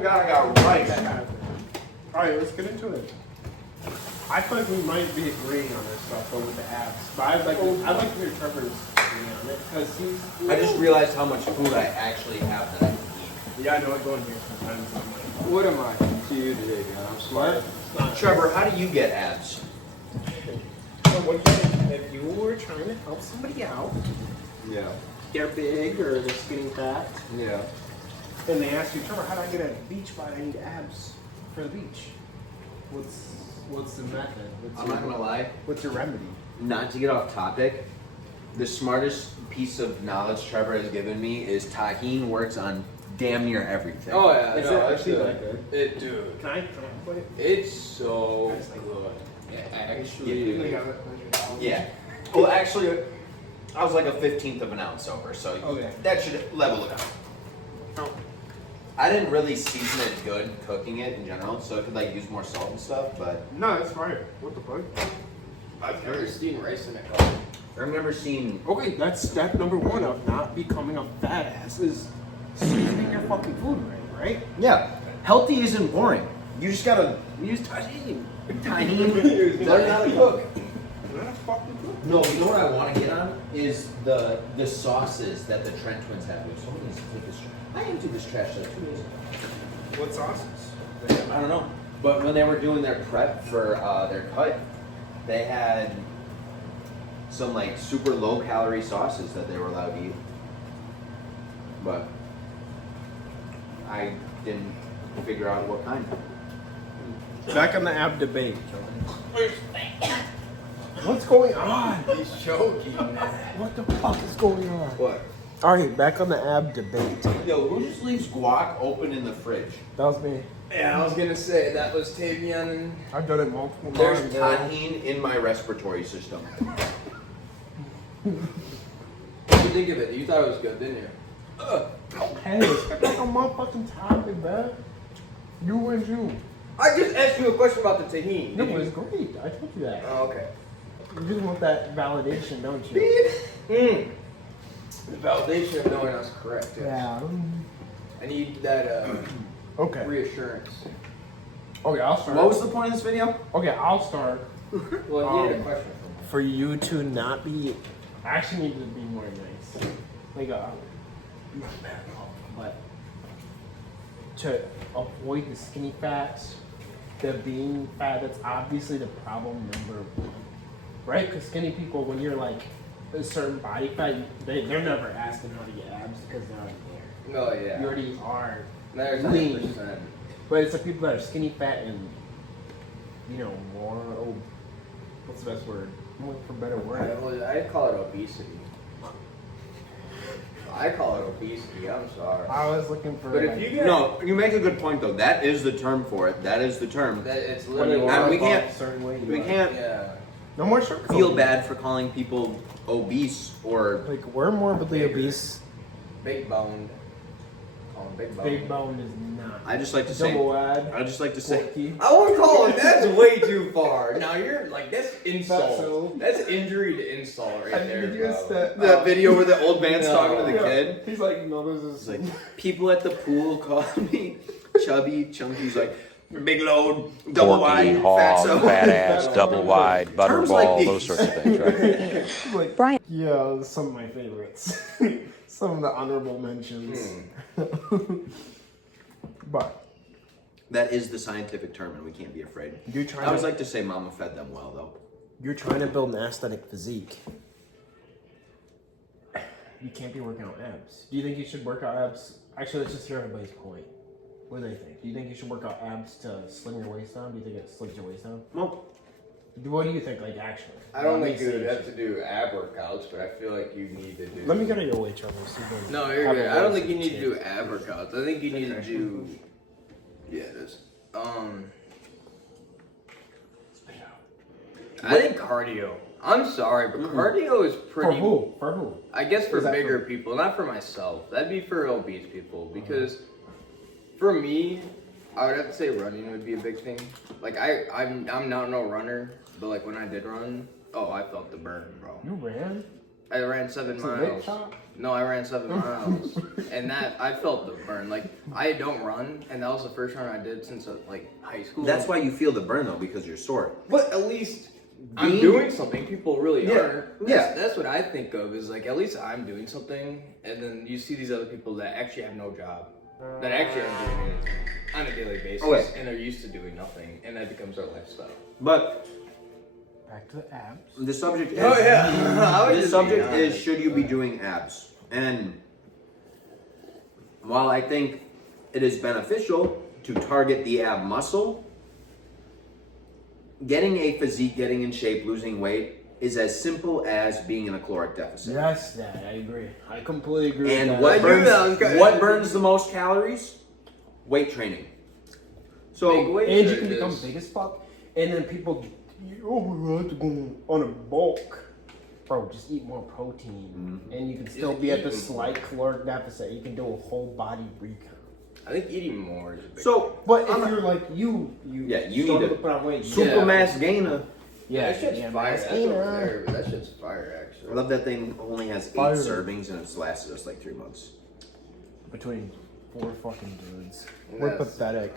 forgot I got rice. Alright, let's get into it. I feel like we might be agreeing on this stuff though with the abs. But I'd like to hear Trevor's opinion on it because he's. I just realized how much food I actually have that I can eat. Yeah, I know I go in here sometimes. I'm like, What am I to you today, man? I'm smart. it's not. Trevor, how do you get abs? So what do you think? If you were trying to help somebody out, Yeah. they're big or they're skinny fat, Yeah. and they ask you, Trevor, how do I get a beach body? I need abs for the beach. What's the method? I'm not gonna lie. What's your remedy? Not to get off topic, the smartest piece of knowledge Trevor has given me is tahini works on damn near everything. Oh yeah. Is no, it it's actually good. that good? It, dude. Can I put it? It's so good. Actually. Yeah. Well, actually, I was like a 15th of an ounce over, so Okay. that should level it out. Oh. I didn't really season it good cooking it in general, so I could like use more salt and stuff, but No, that's fire. What the fuck? I've never seen rice in a cup. I've never seen. Okay, that's step number one of not becoming a fat ass is seasoning your fucking food right? Yeah, healthy isn't boring. You just gotta use tahini. Learn how to cook. Not fucking good. No, you know what I want to get on is the sauces that the Trent twins have. Which someone needs to take this. I emptied this trash like 2 days ago. What sauces? I don't know. But when they were doing their prep for their cut, they had some like super low calorie sauces that they were allowed to eat. But I didn't figure out what kind. Back on the ab debate. What's going on? He's choking. What the fuck is going on? What? Alright, back on the ab debate. Yo, who just leaves guac open in the fridge? That was me. Yeah, I was gonna say that was Tavian and I've done it multiple There's times. tahini in my respiratory system. what did you think of it? You thought it was good, didn't you? Hey, it's like a motherfucking topic, man. You and you. I just asked you a question about the tahini. No, Did it's you- great. I told you that. Oh, okay. You just want that validation, don't you? The validation of knowing I was correct. Yes. Yeah. I need that Okay. reassurance. Okay, I'll start. What was the point of this video? Okay, I'll start. Well, you had a question for me. For you to not be, I actually need to be more nice. Like not bad, but to avoid the skinny fats, the being fat. That's obviously the problem number one, right? Because skinny people, when you're like a certain body fat, they're never asking how to get abs because they're already there. Oh yeah. You already are. There's lean. 100%. But it's the people that are skinny fat and, you know, more, what's the best word? I'm looking for a better word. I call it obesity. I call it obesity. I'm sorry. I was looking for. But if like, you get No, you make a good point though. That is the term for it. That is the term. that, it's when literally you And are we above can't- a certain weight, We you are. can't yeah. No more sugar. feel bad for calling people obese or Like we're morbidly Bigger. obese. Big boned. Call him big boned. Big bone is not. I just like to say. Double wide. I just like to say. Porky. I won't call it. That's way too far. Now you're like that's so. insult. That's injury to insult right there. Did you bro. step- The video where the old man's No. talking to the Yeah. kid. He's like, no, this is It's like people at the pool call me chubby, chunky. He's like big load, double Porky, wide, hog, fatso. fat ass, double wide, Terms like butterball, these. those sorts of things, right? He's like, Brian. yeah, some of my favorites. Some of the honorable mentions. But That is the scientific term, and we can't be afraid. you're trying. I always to, like to say, "Mama fed them well," though. You're trying to build an aesthetic physique. You can't be working out abs. Do you think you should work out abs? Actually, let's just hear everybody's point. What do they think? Do you think you should work out abs to slim your waist down? Do you think it slims your waist down? Well, What do you think, like, actually? I don't Let think me you see. would have to do ab workouts, but I feel like you need to do. Let me get out of your way, Trevor. So you can No, you're have good. a I don't voice think you need to and do shit. ab workouts. I think you need to do. Yeah, it is. I think cardio. I'm sorry, but cardio is For pretty. who? For who? I guess for Is that bigger for- people, not for myself. That'd be for obese people because for me, I would have to say running would be a big thing. Like I'm not no runner, but like when I did run, oh, I felt the burn, bro. You ran? I ran 7 It's a weight miles. shop? No, I ran 7 miles, and that I felt the burn. Like I don't run, and that was the first run I did since like high school. That's why you feel the burn though, because you're sore. But at least I'm Being- doing something. People really Yeah, are. yeah. That's what I think of is like at least I'm doing something, and then you see these other people that actually have no job, that actually aren't doing anything on a daily basis, Okay. and are used to doing nothing, and that becomes their lifestyle. But Back to the abs. the subject is Oh yeah, I was the just subject being is honest. should you be doing abs? And while I think it is beneficial to target the ab muscle, getting a physique, getting in shape, losing weight is as simple as being in a caloric deficit. Yes, Dad, I agree. I completely agree And with what that. I knew that was burns, gonna- what burns the most calories? Weight training. Big So weight And you can become changes. big as fuck. And then people, we have to go on a bulk. Bro, just eat more protein. Mm-hmm. And you can still Just be at eat the more. slight caloric deficit. You can do a whole body recount. I think eating more is a big so But if I'm a- you're like you Yeah, you struggle need to- put on weight. super Yeah. mass gainer. Yeah, that shit's yeah, fire. mass That's over gainer. there, but that shit's fire I actually. love that thing only has 8 Fire. servings and it's lasted us like 3 months. Between 4 fucking dudes. We're That's- pathetic.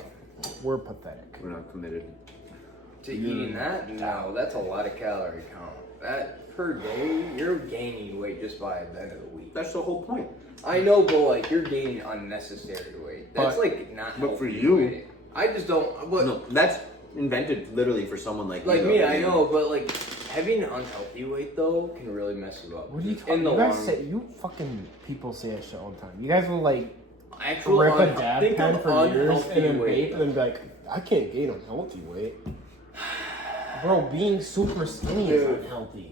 We're pathetic. We're not committed. To eating that, no, that's a lot of calorie count. That per day, you're gaining weight just by the end of the week. That's the whole point. I know, but like you're gaining unnecessary weight. That's But- like not. but for healthy you- weight. I just don't. But No, that's invented literally for someone like like you. me, though. I know, but like having unhealthy weight though can really mess you up. What are you In talking the You guys long say, you fucking people say that shit all the time. You guys will like actual rip a un- dab think pen of for years unhealthy and then weight. vape and then be like, I can't gain unhealthy weight. Bro, being super skinny is Dude. unhealthy.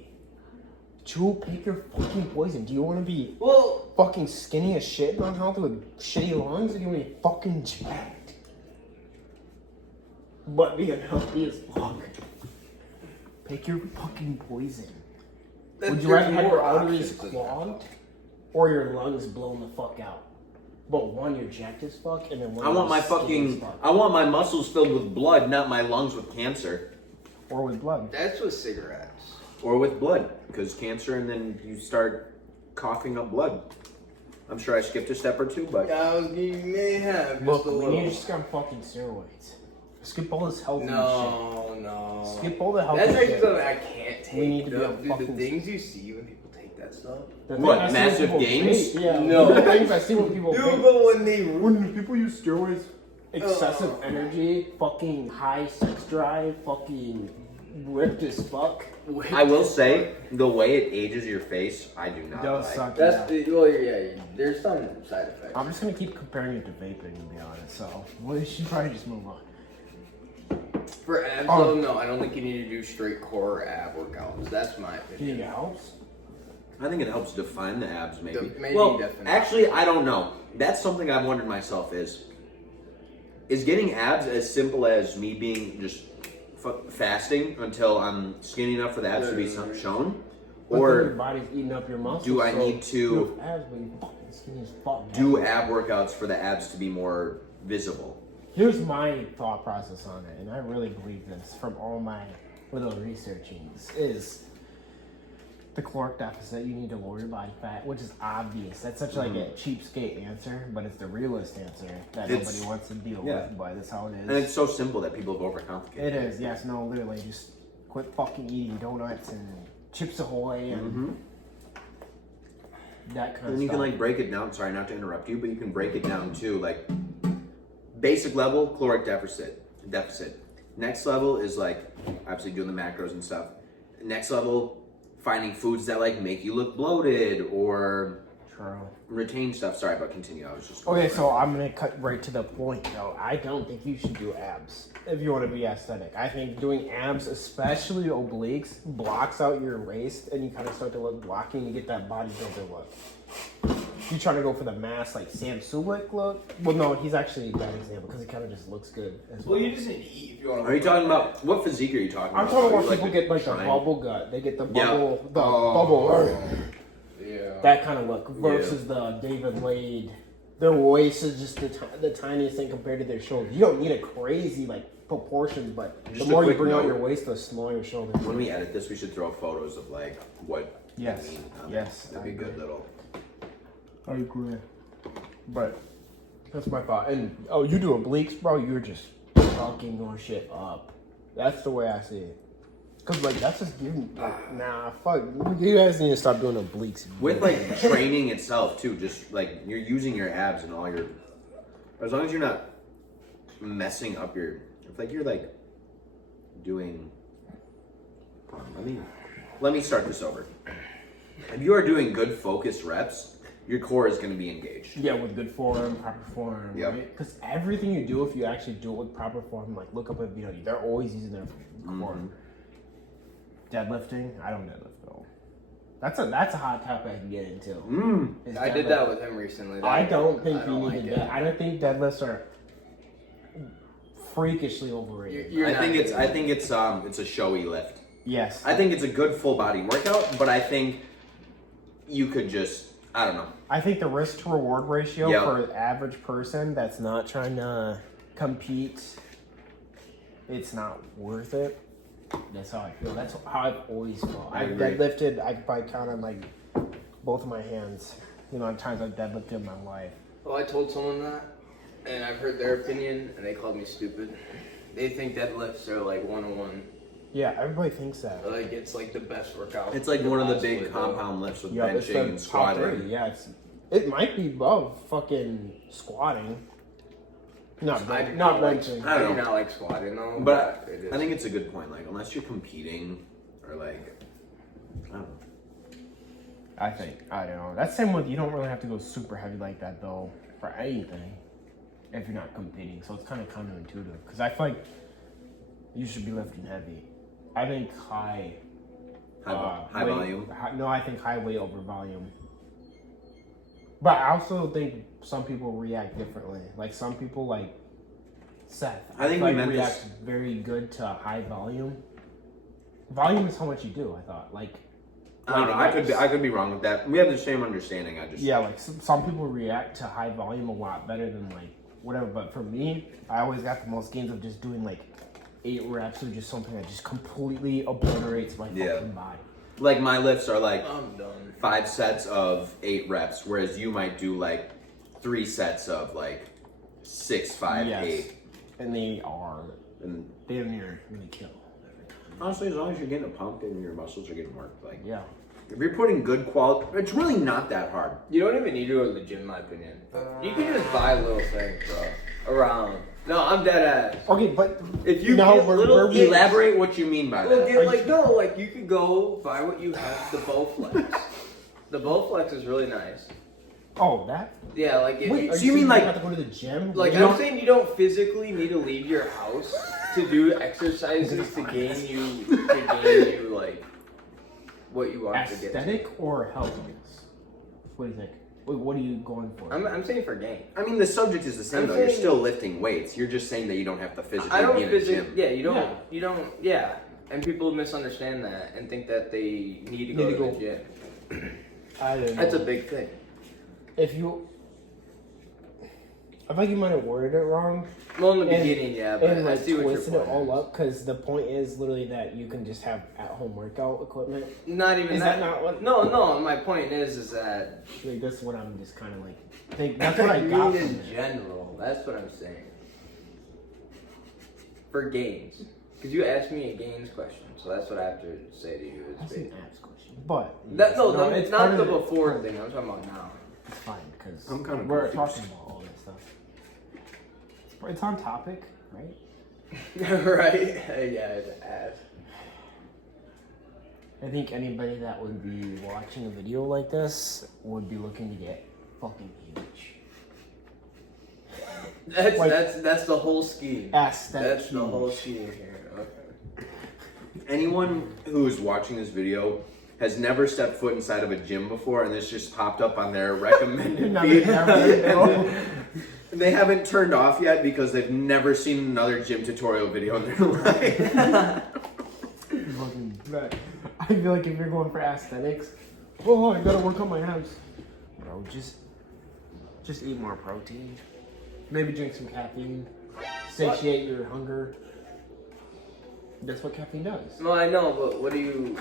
Pick your fucking poison. Do you want to be Well, fucking skinny as shit and unhealthy with shitty lungs, or do you want to be fucking jacked? But be unhealthy as fuck. Pick your fucking poison. Would you rather have your arteries clogged or your lungs blown the fuck out? But one, you're jacked as fuck, and then one, I want you're my skinny as fucking. fuck. I want my muscles filled with blood, not my lungs with cancer. Or with blood. That's with cigarettes. Or with blood, because cancer, and then you start coughing up blood. I'm sure I skipped a step or two, but You may have just Look, a we little. need to just on fucking steroids. Skip all this healthy shit. No. Skip all the healthy That's actually shit. something I can't take. We need to be though. on Dude, the fucking- things you see when people take that stuff. The What, thing I see massive when people gains? vape, yeah, No. the things I see when people Dude, vape. but when they When people use steroids, excessive Oh. energy, fucking high sex drive, fucking ripped as fuck. I will say the way it ages your face, I do not Does like. suck. That's yeah. well, yeah. There's some side effects. I'm just gonna keep comparing it to vaping, to be honest. So we should probably just move on. For abs, Oh. though, no, I don't think you need to do straight core ab workouts. That's my Do you think opinion. it helps? I think it helps define the abs, maybe. Maybe well, definition. actually, I don't know. That's something I've wondered myself is getting abs as simple as me being just fasting until I'm skinny enough for the abs to be shown, But then your or body's eating up your muscles. do I so need to you have abs, but you're fucking skinny as fuck. do ab workouts for the abs to be more visible? Here's my thought process on it, and I really believe this from all my little researchings, is the caloric deficit, you need to lower your body fat, which is obvious. That's such like a cheapskate answer, but it's the realist answer that It's- nobody wants to deal yeah. with, but that's how it is. And it's so simple that people have overcomplicated It is, yes, no, literally, just quit fucking eating donuts and Chips Ahoy and that kind of And you stuff. can like break it down. Sorry, not to interrupt you, but you can break it down too. Like basic level, caloric deficit. Next level is like obviously doing the macros and stuff. Next level, finding foods that like make you look bloated or True. retain stuff. Sorry, but continue. I was just Okay, so I'm gonna cut right to the point though. I don't think you should do abs if you want to be aesthetic. I think doing abs, especially obliques, blocks out your waist and you kind of start to look blocky and you get that bodybuilder look. You trying to go for the mass like Sam Sulek look? Well, no, he's actually a bad example because he kind of just looks good as well. Well, you just need to eat if you want to. Are you talking about what physique are you talking I'm about? talking about Like people get like the triangle? bubble gut. They get the Yeah. bubble, Oh. Yeah. that kind of look versus the David Wade. Their waist is just the tiniest thing compared to their shoulders. You don't need a crazy like proportions, but Just the a more you quick bring out note. your waist, the smaller your shoulders. When we edit this, we should throw photos of like what Yes. I mean, Yes. That'd be a good little. I agree. But that's my thought. And you do obliques, bro, you're just fucking your shit up. That's the way I see it. Cause like that's just you like nah fuck you guys need to stop doing obliques. With like training itself too, just like you're using your abs and all your, as long as you're not messing up your, if like you're like doing, let me start this over. If you are doing good focused reps, your core is going to be engaged. Yeah, with good form, proper form, Yep. right? Because everything you do, if you actually do it with proper form, like look up a video, they're always using their core. Deadlifting, I don't deadlift though. That's a hot topic I can get into. is I did deadlift. that with him recently. I don't think you like need to. it. I don't think deadlifts are freakishly overrated. You're I not think doing it's a showy lift. Yes, I think it's a good full body workout, but I think you could just, I don't know. I think the risk to reward ratio Yep. for an average person that's not trying to compete, it's not worth it. That's how I feel. That's how I've always felt. I I've agree. deadlifted. I could probably count on like both of my hands. You know, the times I've deadlifted in my life. Well, I told someone that, and I've heard their opinion, and they called me stupid. They think deadlifts are like 101. Yeah, everybody thinks that. Like it's like the best workout. It's like one of the possibly big do. compound lifts with Yeah, it's benching the and top squatting. three. Yeah, it might be above fucking squatting. Not I do not like, benching. I I do don't know. not like squatting though. But it is. I think it's a good point. Like, unless you're competing or like, I don't know. I don't know. That's same with you don't really have to go super heavy like that though for anything if you're not competing. So it's kind of counterintuitive because I feel like you should be lifting heavy. I think high High weight- volume. No, I think high weight over volume. But I also think some people react differently. Like some people like Seth. I think like, we meant react very good to high volume. Volume is how much you do. I thought like. I don't know. I could be wrong with that. We have the same understanding. I just Yeah, like some people react to high volume a lot better than like whatever. But for me, I always got the most gains of just doing like 8 reps or just something that just completely obliterates my fucking body. like my lifts are like I'm done. 5 sets of 8 reps, whereas you might do like 3 sets of like 6, 5, Yes. 8. And they And damn near really kill. honestly, as long as you're getting a pump and your muscles are getting worked, like Yeah. if you're putting good quality, it's really not that hard. You don't even need to go to the gym, in my opinion. You can just buy little things, bro. Around. No, I'm dead ass. Okay, but If you No, get we're- little we're- Elaborate what you mean by Well, that. get like no, like you could go buy what you have. The Bowflex. The Bowflex is really nice. oh that. Yeah, like if Wait, you, are so you you mean, saying like- you have to go to the gym? like You I'm don't- saying, you don't physically need to leave your house to do exercises to gain you like what you want to get. aesthetic or health? What do you think? Wait, what are you going for? I'm saying for gain. I mean, the subject is the same I'm though. You're saying- still lifting weights. You're just saying that you don't have to physically I don't be in a physically. gym. Yeah, you don't. Yeah. You don't. Yeah, and people misunderstand that and think that they need to go Need to to the gym. I don't know. That's a big thing. If you, I think you might have worded it wrong Well, in the And- beginning, yeah, but and I like see what your twisted it point all is. up because the point is literally that you can just have at-home workout equipment. Not even Is that not what- No, no. My point is that Like that's what I'm just kind of like think. That's what I got mean from in it. general. That's what I'm saying. For gains, because you asked me a gains question, so that's what I have to say to you. That's Is an abs question, but that no, no, it's it's part not of the before thing. I'm talking about now. It's fine because I'm kinda we're confused. talking about all this stuff. It's on topic, right? Right? Yeah, it's ass. I think anybody that would be watching a video like this would be looking to get fucking huge. That's Like- that's the whole scheme. Aesthetic That's the huge. whole scheme here. Okay. Anyone who's watching this video has never stepped foot inside of a gym before, and this just popped up on their recommended Never- feed. never- And they haven't turned off yet because they've never seen another gym tutorial video in their life. Fucking- but I feel like if you're going for aesthetics, oh, I gotta work on my abs, bro. Just eat more protein. Maybe drink some caffeine. Satiate your hunger. That's what caffeine does. No, I know, but what do you?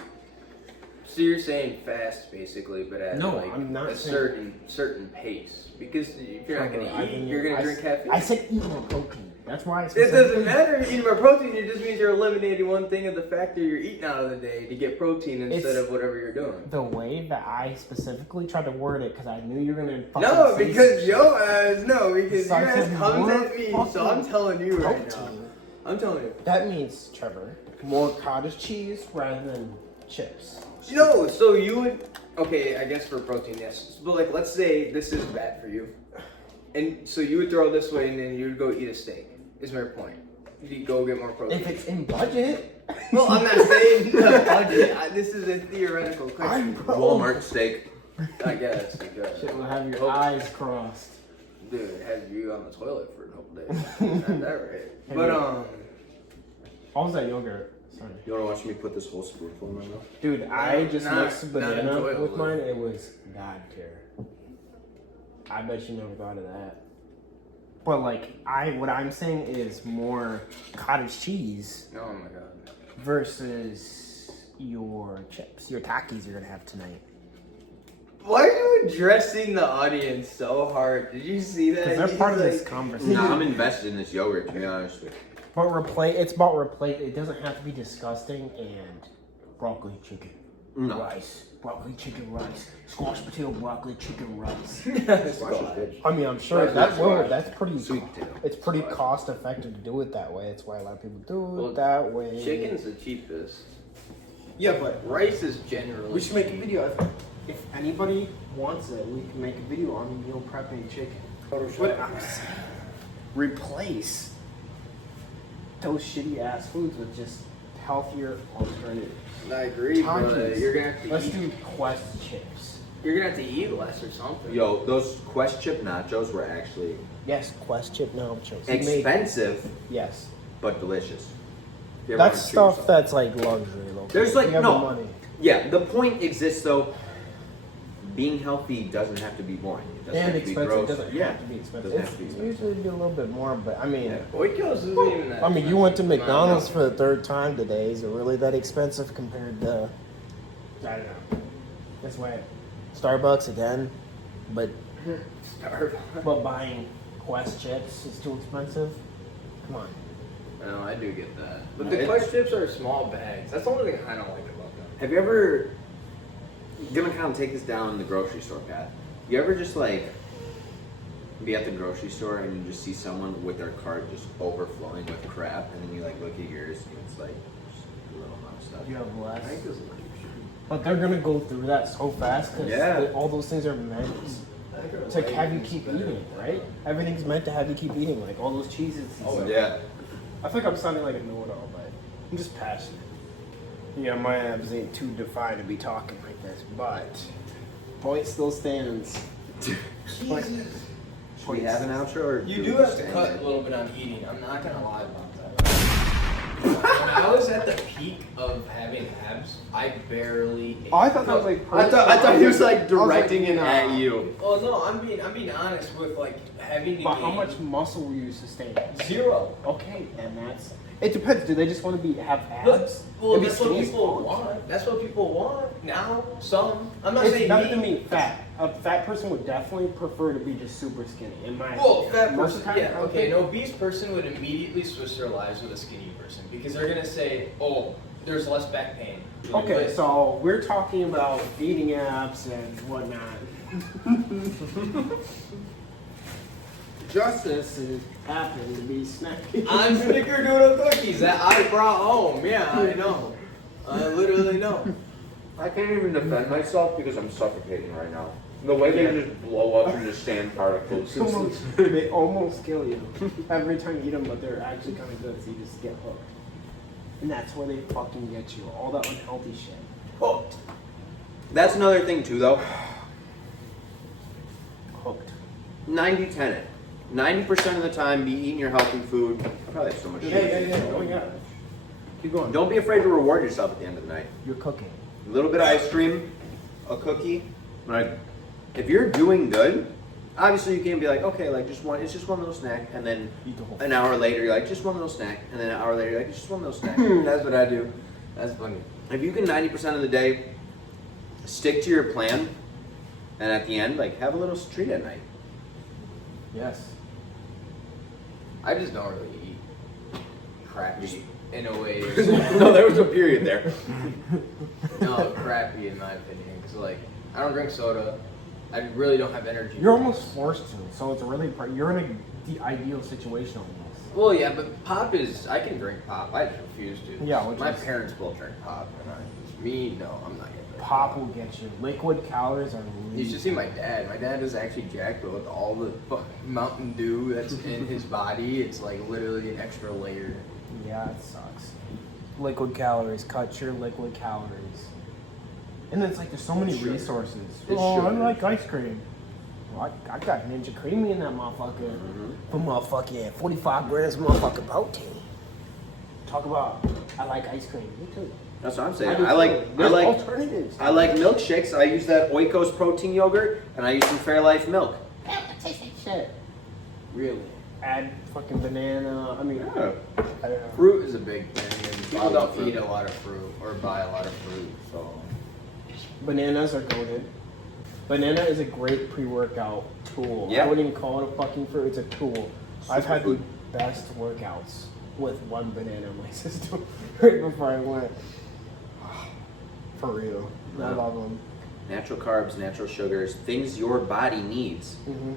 So you're saying fast, basically, but at No, like I'm not a saying- certain pace. Because if you're not Trevor, gonna I eat, mean, you're gonna drink caffeine. I said eat more protein. That's why I It specifically- doesn't matter if you're eating more protein. It just means you're eliminating one thing of the factor you're eating out of the day to get protein instead It's- of whatever you're doing. The way that I specifically tried to word it, because I knew you were gonna. No, say because some your ass, no, because So I your ass said comes more at me, so I'm telling you right now. protein. I'm telling you. That means, Trevor, more cottage cheese rather than chips. No, so you would, okay, I guess for protein, yes. But like, let's say this is bad for you. And so you would throw this way and then you would go eat a steak, is my point. You'd go get more protein. If it's in budget. Well, I'm not saying the budget. This is a theoretical question. Walmart steak. I guess. Shit will have your eyes crossed. Dude, it had you on the toilet for a couple days. Not that right. But, What was that yogurt? Sorry. You wanna watch me put this whole spoonful in my mouth? Dude, I just not- mixed not banana enjoyable, with though. mine. It was God tier. I bet you never thought of that. But like, what I'm saying is more cottage cheese oh my god. versus your chips, your Takis you're gonna have tonight. Why are you addressing the audience so hard? Did you see that? Because they're part of He's this like- conversation. Nah, I'm invested in this yogurt, to be honest with you. But it's about replace. It doesn't have to be disgusting and broccoli chicken No. rice, broccoli chicken rice, squash potato broccoli chicken rice. Squash is I mean, I'm sure Rice that is will. squash. That's pretty. Sweet potato. It's pretty cost effective to do it that way. That's why a lot of people do it Well, that way. Chicken's the cheapest. Yeah, but Rice is generally. we should make a video. If anybody wants it, we can make a video on meal prepping chicken. But I'm saying, replace those shitty ass foods with just healthier alternatives. I agree, but Takis. you're gonna have to Let's eat. do Quest chips. You're gonna have to eat less or something. Yo, those Quest chip nachos were actually Yes, Quest chip nachos. expensive, Yes. but delicious. You ever That's wanna treat stuff yourself? that's like luxury. Though. There's like You have no. the money. Yeah, the point exists though. Being healthy doesn't have to be boring. It doesn't And have to be expensive gross. doesn't Yeah. have to be expensive. Doesn't It's have to be expensive. usually a little bit more, but I mean, Yeah. Oikos isn't even that. I mean, you went to expensive. McDonald's for the third time today. Is it really that expensive compared to? I don't know. That's why Starbucks again, but Starbucks. buying Quest chips is too expensive. Come on. No, I do get that. But No, the it- Quest chips are small bags. That's the only thing I don't like about them. Have you ever? Gonna kind of take this down the grocery store path. You ever just like be at the grocery store and you just see someone with their cart just overflowing with crap, and then you like look at yours and it's like just a little amount of stuff. You have I less, think this is but they're gonna go through that so fast because Yeah. all those things are meant to have you keep eating, right? Everything's meant to have you keep eating, like all those cheeses. And Oh, stuff. Yeah. I think I'm sounding like a know-it-all, but I'm just passionate. Yeah, my abs ain't too defined to be talking like this, but point still stands. Should we have an outro or You do do we have just to end cut it? a little bit on eating. I'm not gonna lie about that. When I was at the peak of having abs, I barely ate. Oh, I thought that was like. I thought he was like I was like, directing it nah. at you. Well, no, I'm being honest with like having to But gain how much muscle were you sustaining? 0. Okay, and that's. It depends. Do they just want to have Look, abs? well, And be that's what skinny as people fuck? want. That's what people want now. Some. I'm not It's saying better me. than being fat. A fat person would definitely prefer to be just super skinny. In my Well, opinion. fat Most of person, the time, yeah, okay. An obese person would immediately switch their lives with a skinny person because they're gonna say, "Oh, there's less back pain." You're like, Okay, "Wait." so we're talking about eating apps and whatnot. Justice is happened to be snacking. I'm snickerdoodle cookies that I brought home. Yeah, I know. I literally know. I can't even defend myself because I'm suffocating right now. The way they just blow up into sand particles. They almost kill you every time you eat them, but they're actually kind of good, so you just get hooked. And that's where they fucking get you. All that unhealthy shit. Hooked. That's another thing too, though. Hooked. 90-10 it. 90% of the time, be eating your healthy food. I probably have so much shit. Oh yeah. Keep going. Don't be afraid to reward yourself at the end of the night. You're cooking. A little bit of ice cream, a cookie. Like, if you're doing good, obviously you can't be like, okay, like it's just one little snack, and then Eat the whole an hour later you're like, just one little snack, and then an hour later you're like, it's just one little snack. That's what I do. That's funny. If you can 90% of the day stick to your plan, and at the end, like, have a little treat at night. Yes. I just don't really eat crappy in a way. No, there was a period there. No, crappy in my opinion. Because, like, I don't drink soda. I really don't have energy. You're almost forced to, so it's really you're in the ideal situation almost. Well, yeah, but pop is. I can drink pop. I just refuse to. Yeah, which my is- parents will drink pop, and me, no, I'm not getting it. Pop will get you. Liquid calories are. You should see my dad. My dad is actually jacked, but with all the Mountain Dew that's in his body, it's like literally an extra layer. Yeah, it sucks. Liquid calories. Cut your liquid calories. And it's like there's so many Sugar. resources. It's Oh, I sugar. like ice cream. Well, I got Ninja Creamy in that motherfucker. For motherfucking 45 grams of motherfucking protein. Talk about, I like ice cream. Me too. That's what I'm saying. do I too. like There's alternatives. I like milkshakes. I use that Oikos protein yogurt, and I use some Fairlife milk. Yeah, it tastes like shit. Really. Add fucking banana. I mean, Yeah. I don't know. Fruit is a big thing, and people love don't fruit. eat a lot of fruit or buy a lot of fruit, so. Bananas are goated. Banana is a great pre-workout tool. Yeah. I wouldn't even call it a fucking fruit. It's a tool. I've had Superfood. the best workouts with one banana in my system right before I went. For real. I Yeah. love them. Natural carbs, natural sugars, things your body needs. Hmm.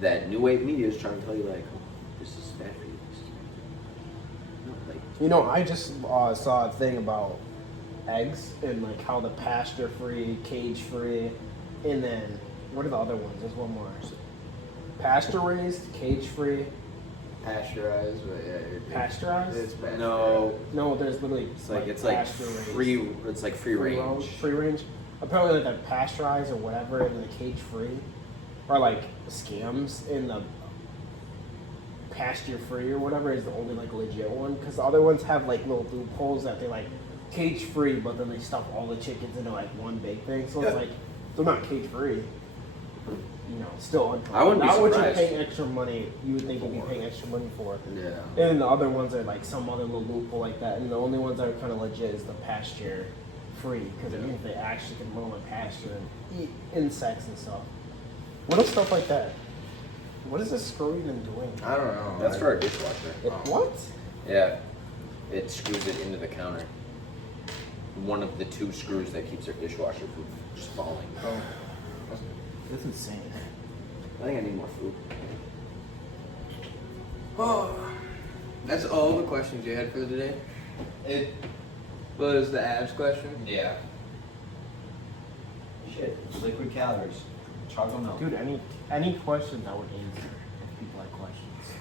That new wave media is trying to tell you, like, oh, this is bad for you. This is bad for you. No, like, You know, I just saw a thing about eggs and like how the pasture-free, cage-free, and then what are the other ones? There's one more. Pasture-raised, cage-free, Pasteurized, but yeah. pasteurized. It's pasteurized. no, No, there's literally it's like pasture-raised. free. It's like free range. Free range. Apparently, like that pasteurized or whatever, and the cage-free are like scams, and the pasture-free or whatever is the only like legit one, because the other ones have like little loopholes that they like cage-free, but then they stuff all the chickens into like one big thing, so it's Yeah. like they're not cage-free. You know, still unhealthy. I wouldn't be Not what you're surprised. paying extra money. You would think you'd be paying extra money for. Yeah. And the other ones are like some other little loophole like that. And the only ones that are kind of legit is the pasture free, because it means they actually can roam in pasture and eat insects and stuff. What is stuff like that? What is this screw even doing? I don't know. That's for our dishwasher. What? Yeah, it screws it into the counter. One of the two screws that keeps our dishwasher from just falling. Oh, that's insane. I think I need more food. Oh, that's all the questions you had for today? It. Was the abs question? Yeah. Shit. Liquid calories. Chocolate milk. Dude, any questions I would answer if people have questions.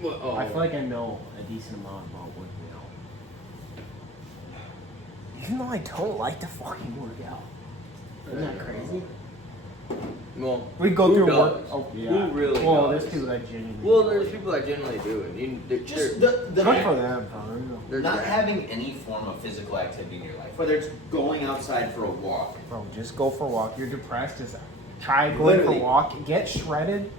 Well, oh. I feel like I know a decent amount about working out. Even though I don't like to fucking work out. Isn't that crazy? Well, We go who through does? work. Oh, yeah. Who really Well, does? there's people that genuinely. Well, do there's it. people that generally do it. Just Good for them, bro. they're not jacked. having any form of physical activity in your life, whether it's going outside for a walk. Bro, just go for a walk. You're depressed. Just try going Literally. for a walk. Get shredded,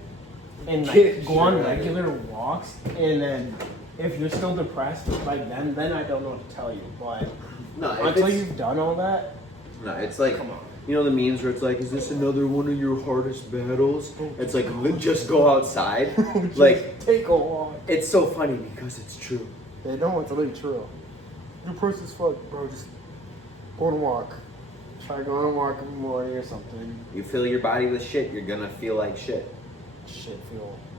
and like Get go on shredded. regular walks. And then, if you're still depressed, like then I don't know what to tell you. But No, until you've done all that, No, it's like, Come on. you know the memes where it's like, is this another one of your hardest battles? It's like, just go outside. Like, take a walk. it's so funny because it's true. They know it's really true. Depressed as fuck, bro. Just go on a walk. Try going on a walk in the morning or something. You fill your body with shit, you're gonna feel like shit. Shit, feel